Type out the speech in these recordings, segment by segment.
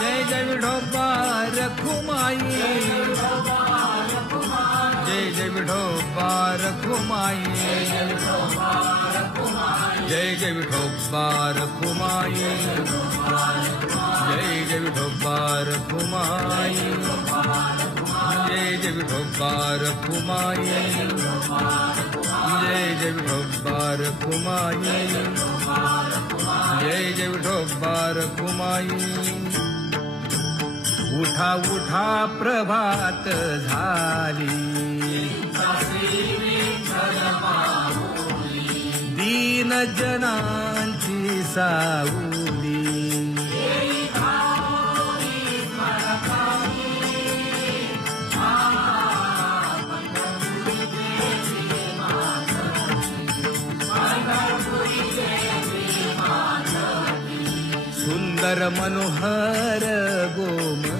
जय जय विठोबा रखुमाई जय जय विठोबा रखुमाई जय जय विठोबा रखुमाई जय जय विठोबा रखुमाई जय जय विठोबा रखुमाई जय जय विठोबा रखुमाई जय जय विठोबा रखुमाई उठा उठा प्रभात झाली. दीन जनांची साऊली सुंदर मनोहर गोम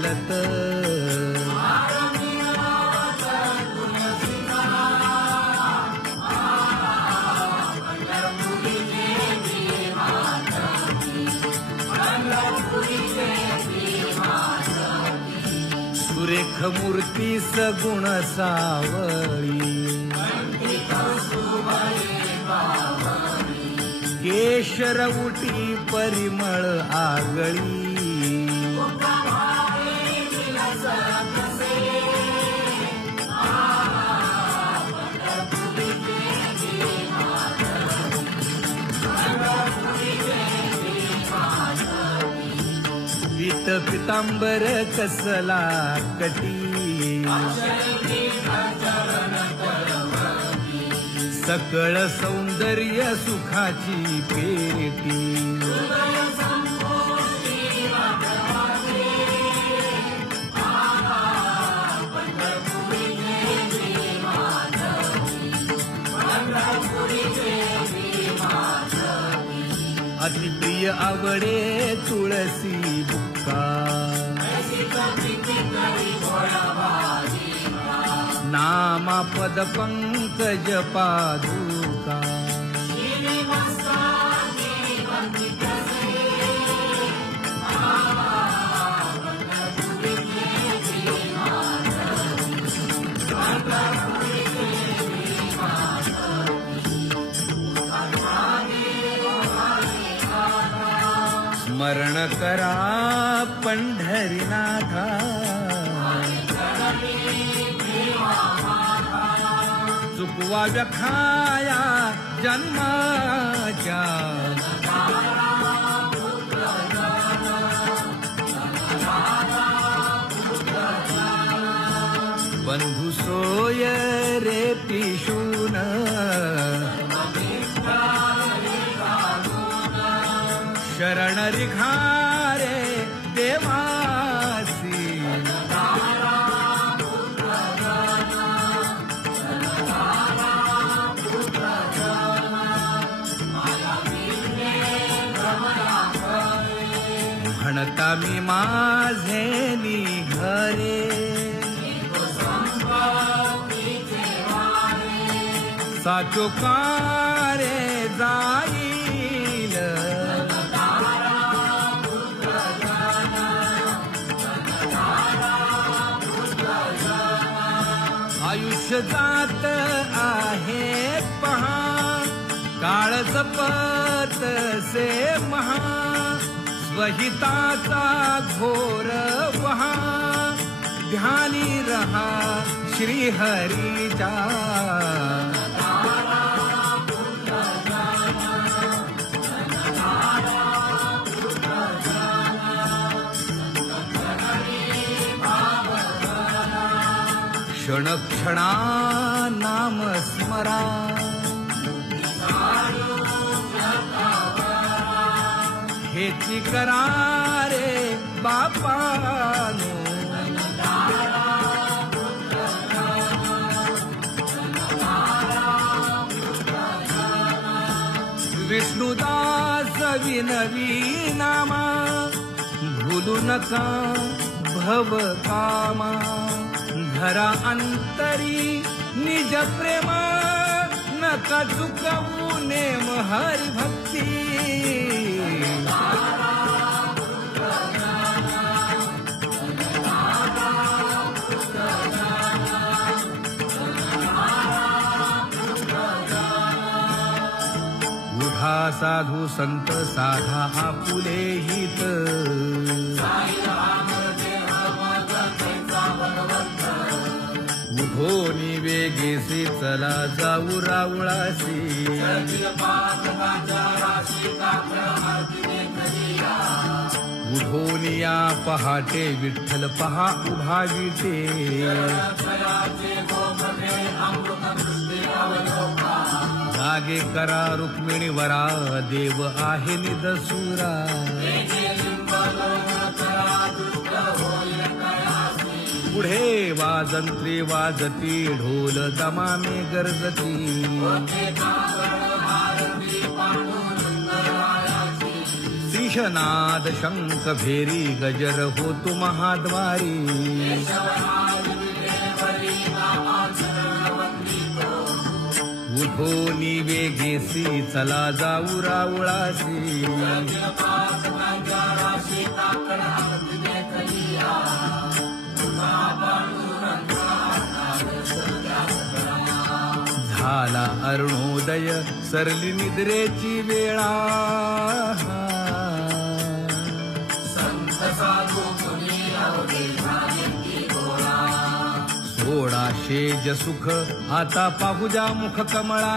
डुल्लत सुरेख मूर्ती सगुण सावळी. केशर उठी परिमळ आगळी. पितांबर कसला कटी. सकळ सौंदर्य सुखाची पेटी. अतिप्रिय आवडे तुळसी बुक्का. नामा पद पंकज पादुका. स्मरण करा पंढरीनाथा. चुकवा व्यखाया जन्माच्या. बंधू सोय रे पिशून. शरण रिघारे देवासी। म्हणता मी माझे निघरे। साचो का आयुष्य जात आहे पहा काळ जपत से महा स्वहिताचा घोर वहा ध्यानी रहा श्रीहरीच्या क्षण क्षणा नाम स्मरा। हेची करा रे बापानो। विष्णुदास विनवी नामा भूलू नका भव कामा धरा अंतरी निज प्रेमा नका चुकवू नेम हरी भक्ती. उठा साधू संत साधा आपुले हित वेगेसी चला जाऊ रावळाशी उठोनिया पहाटे विठ्ठल पहा उभा विटे जागे करा रुक्मिणी वरा देव आहे निदसुरा. पुढे वाजंत्री वाजती ढोल दमामे गरजती. शिशनाद शंख भेरी गजर होतो महाद्वारी. उठो निवेगेसी चला जाऊ रावळासी झाला अरुणोदय सरली निद्रेची वेळा. सोळा जसुख आता पाहुजा मुख कमळा.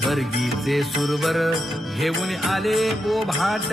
स्वर्गीचे सुरवर घेऊन आले बोभाट.